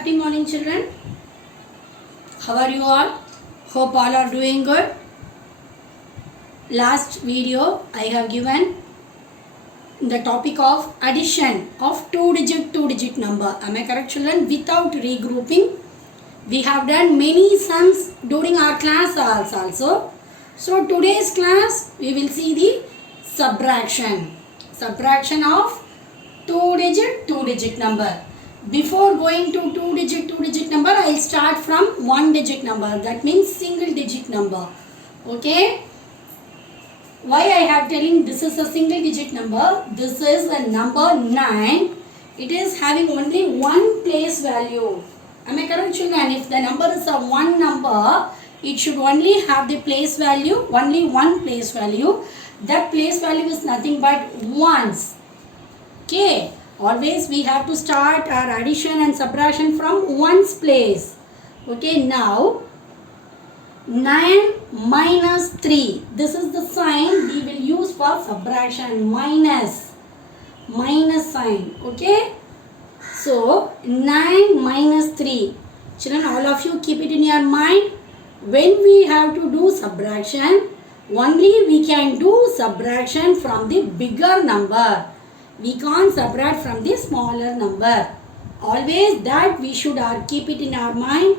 Happy morning, children. How are you all? Hope all are doing good. Last video I have given the topic of addition of two digit number. Am I correct, children? Without regrouping. We have done many sums during our class also. So today's class we will see the subtraction. Subtraction of two digit number. Before going to two digit number, I will start from one digit number. That means single digit number. Okay. Why I have telling this is a single digit number? This is a number 9. It is having only one place value. Am I correct, children? If the number is a one number, it should only have the place value, only one place value. That place value is nothing but ones. Okay. Always we have to start our addition and subtraction from ones place. Okay, now 9 minus 3. This is the sign we will use for subtraction. Minus sign. Okay. So 9 minus 3. Children, all of you keep it in your mind. When we have to do subtraction, only we can do subtraction from the bigger number. We can't subtract from the smaller number. Always that we should keep it in our mind.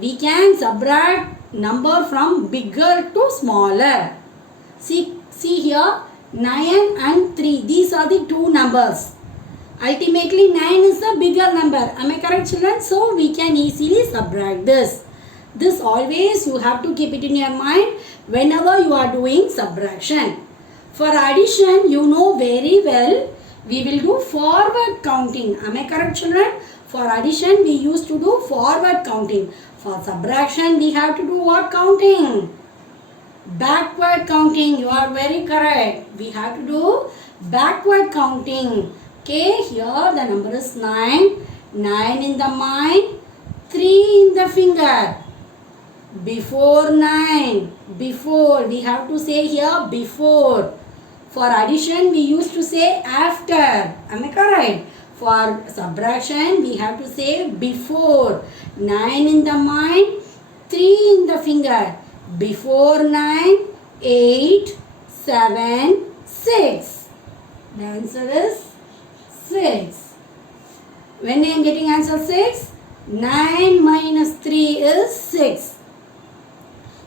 We can subtract number from bigger to smaller. See here 9 and 3. These are the two numbers. Ultimately 9 is the bigger number. Am I correct, children? So we can easily subtract this. This always you have to keep it in your mind whenever you are doing subtraction. For addition, you know very well, we will do forward counting. Am I correct, children? For addition, we used to do forward counting. For subtraction, we have to do what counting? Backward counting. You are very correct. We have to do backward counting. Okay, here the number is 9. 9 in the mind, 3 in the finger. Before 9. Before. We have to say here before. For addition, we used to say after. Am I correct? For subtraction, we have to say before. 9 in the mind, 3 in the finger. Before 9, 8, 7, 6. The answer is 6. When I am getting answer 6, 9 minus 3 is 6.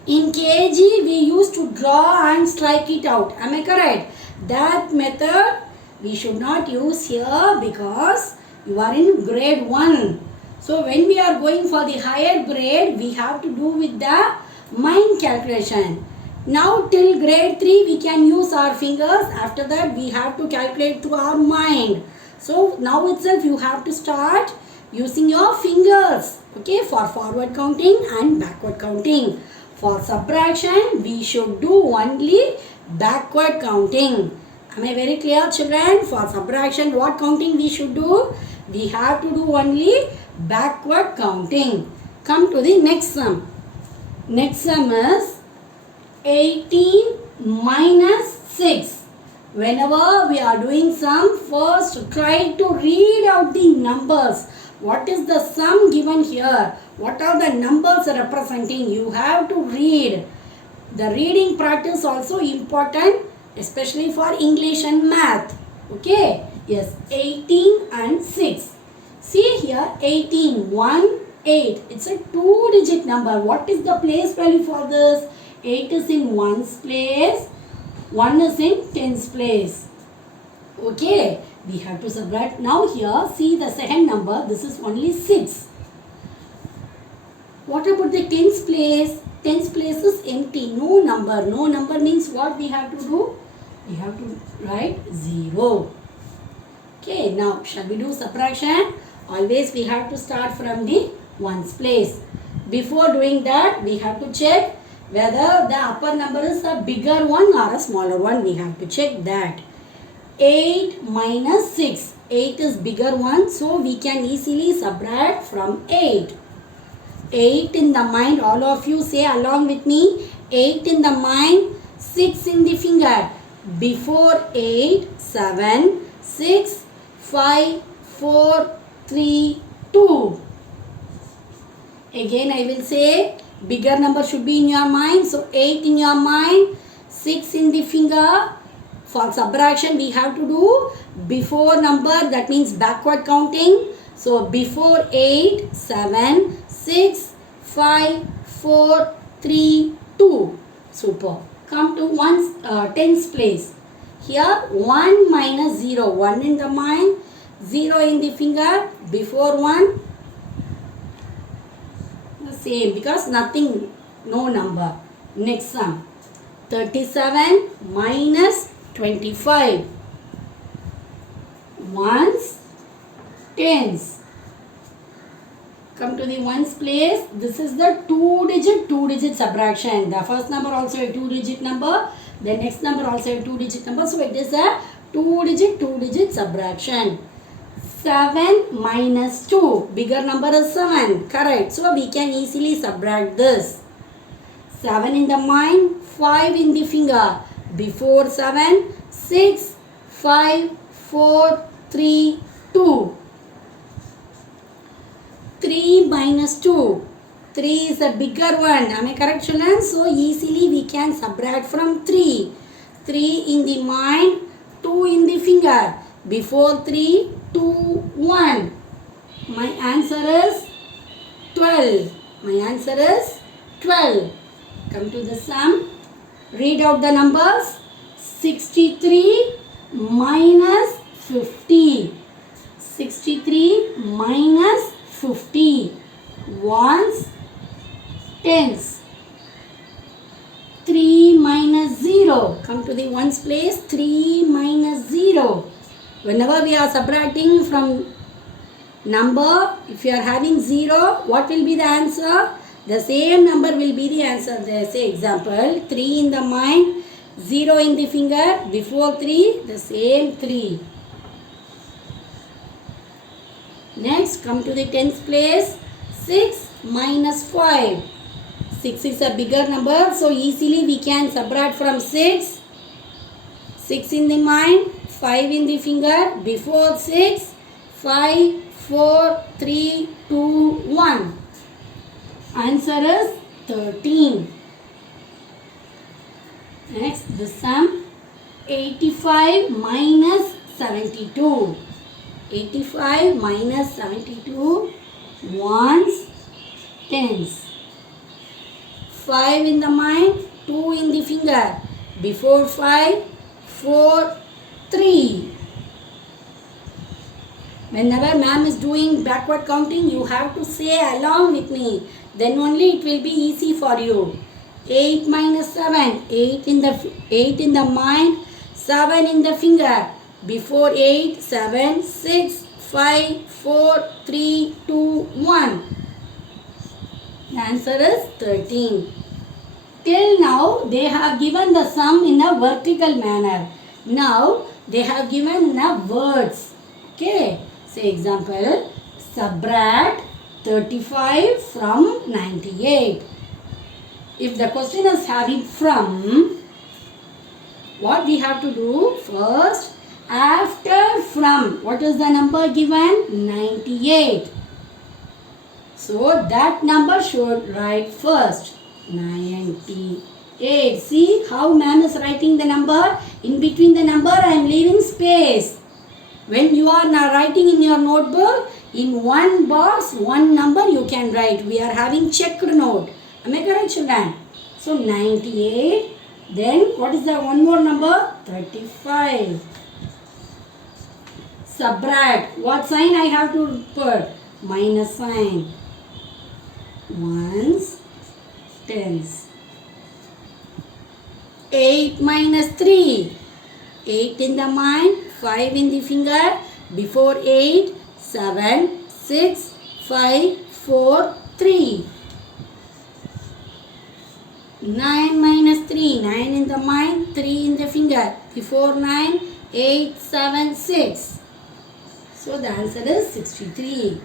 In kg, we used to draw and strike it out. Am I correct? That method we should not use here because you are in grade 1. So when we are going for the higher grade, we have to do with the mind calculation. Now till grade 3, we can use our fingers. After that, we have to calculate through our mind. So now itself, you have to start using your fingers. Okay, for forward counting and backward counting. For subtraction, we should do only backward counting. Am I very clear, children? For subtraction, what counting we should do? We have to do only backward counting. Come to the next sum. Next sum is 18 minus 6. Whenever we are doing sum, first try to read out the numbers. What is the sum given here? What are the numbers representing? You have to read. The reading practice also important, especially for English and math. Okay? Yes, 18 and 6. See here, 18, 1, 8. It's a two digit number. What is the place value for this? 8 is in 1's place. 1 is in 10's place. Okay? We have to subtract. Now here, see the second number. This is only 6. What about the 10's place? 10's place is empty. No number. No number means what we have to do? We have to write 0. Okay, now shall we do subtraction? Always we have to start from the 1's place. Before doing that, we have to check whether the upper number is a bigger one or a smaller one. We have to check that. 8 minus 6. 8 is bigger one, so we can easily subtract from 8. 8 in the mind, all of you say along with me. 8 in the mind, 6 in the finger. Before 8, 7, 6, 5, 4, 3, 2. again I will say bigger number should be in your mind. So 8 in your mind, 6 in the finger. For subtraction we have to do before number, that means backward counting. So before 8, 7, 6, 5, 4, 3, 2. Super. Come to tens place. Here 1 minus 0. 1 in the mind, 0 in the finger. Before 1, the same because nothing, no number. Next sum. 37 minus 25. Ones, tens. Come to the ones place. This is the two digit subtraction. The first number also a 2-digit number. The next number also a 2-digit number. So it is a two digit subtraction. 7 minus 2. Bigger number is 7. Correct. So we can easily subtract this. 7 in the mind, 5 in the finger. Before 7, 6, 5, 4, 3, 2. 3 minus 2. 3 is a bigger one. Am I correct, children? So easily we can subtract from 3. 3 in the mind, 2 in the finger. Before 3, 2, 1. My answer is 12. My answer is 12. Come to the sum. Read out the numbers. 63 minus 50. 63 minus 50. Ones, tens. 3 minus 0. Come to the ones place. 3 minus 0. Whenever we are subtracting from number, if you are having 0, what will be the answer? The same number will be the answer. Say example, 3 in the mind, 0 in the finger. Before 3, the same 3. Next, come to the tens place. 6 minus 5. 6 is a bigger number, so easily we can subtract from 6. 6 in the mind, 5 in the finger. Before 6, 5, 4, 3, 2, 1. Answer is 13. Next, the sum. 85 minus 72. 85 minus 72. Ones, tens. 5 in the mind, 2 in the finger. Before 5, 4, 3. Whenever ma'am is doing backward counting, you have to say along with me. Then only it will be easy for you. 8 minus 7. 8 in the mind, 7 in the finger. Before 8, 7, 6, 5, 4, 3, 2, 1. The answer is 13. Till now, they have given the sum in a vertical manner. Now, they have given in a words. Okay. Say example, subtract 35 from 98. If the question is having from, what we have to do first? After from, what is the number given? 98. So that number should write first. 98. See how man is writing the number? In between the number I am leaving space. When you are now writing in your notebook, in one box, one number you can write. We are having checked note. Am I correct, children? So 98. Then what is the one more number? 35. Subtract. What sign I have to put? Minus sign. Ones, tens. 8 minus 3. 8 in the mind, 5 in the finger. Before 8, 7, 6, 5, 4, 3. 9 minus 3. 9 in the mind, 3 in the finger. Before 9, 8, 7, 6. So the answer is 63.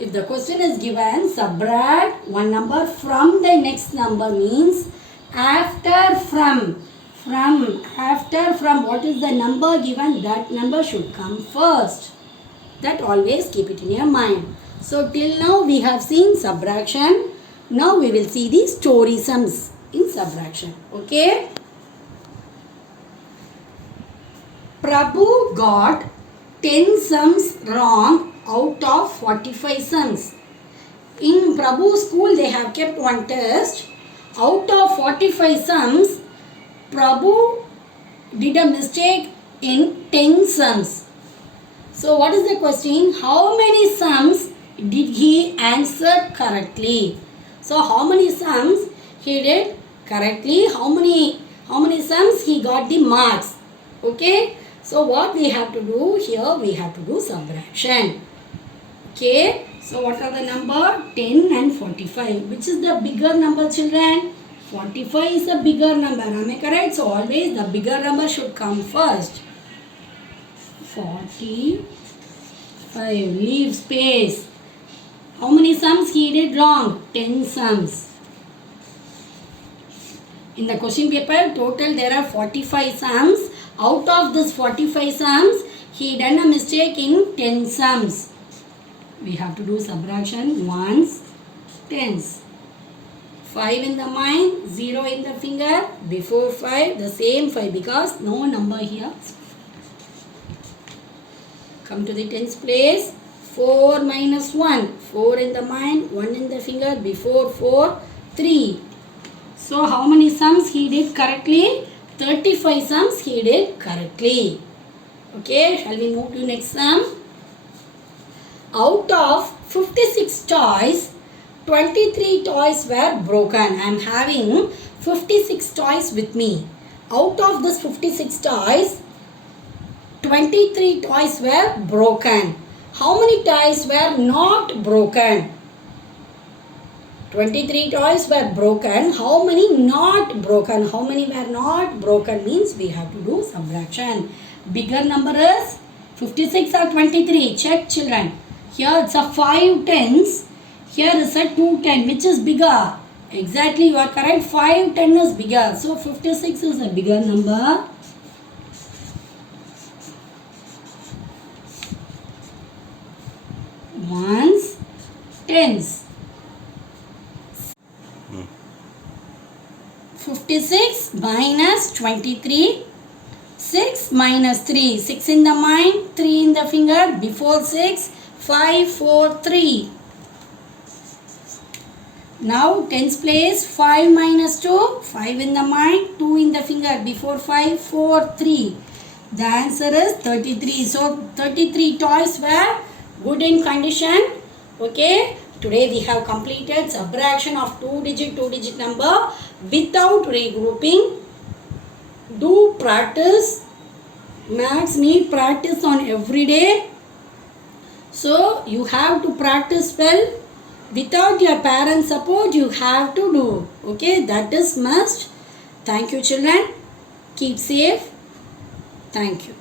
If the question is given, subtract one number from the next number means after from. After from, what is the number given? That number should come first. That always keep it in your mind. So till now we have seen subtraction. Now we will see the story sums in subtraction. Okay. Prabhu got 10 sums wrong out of 45 sums. In Prabhu's school they have kept one test. Out of 45 sums, Prabhu did a mistake in 10 sums. So what is the question? How many sums did he answer correctly? So how many sums he did correctly? How many sums he got the marks? Okay. So what we have to do here? We have to do subtraction. Okay. So what are the number? 10 and 45. Which is the bigger number, children? 45 is a bigger number. Am I correct? So always the bigger number should come first. 45. Leave space. How many sums he did wrong? 10 sums. In the question paper, total there are 45 sums. Out of this 45 sums, he done a mistake in 10 sums. We have to do subtraction. Ones, tens. 5 in the mind, 0 in the finger. Before 5, the same 5 because no number here. Come to the tens place. 4 minus 1. 4 in the mind, 1 in the finger. Before 4, 3. So how many sums he did correctly? 35 sums he did correctly. Okay, shall we move to next sum? Out of 56 toys, 23 toys were broken. I am having 56 toys with me. Out of this 56 toys, 23 toys were broken. How many toys were not broken? 23 toys were broken. How many not broken? How many were not broken means we have to do subtraction. Bigger number is 56 or 23. Check, children. Here it's a 5 tens. Here is a 2 10. Which is bigger? Exactly, you are correct. 5 10 is bigger. So 56 is a bigger number. Ones, tens. 56 minus 23. 6 minus 3. 6 in the mind, 3 in the finger. Before 6, 5, 4, 3. Now tens place, 5 minus 2. 5 in the mind, 2 in the finger. Before 5, 4, 3. The answer is 33. So 33 toys were good in condition. Okay. Today we have completed subtraction of two digit number without regrouping. Do practice. Maths need practice on every day. So you have to practice well. Without your parents' support, you have to do. Okay, that is must. Thank you, children. Keep safe. Thank you.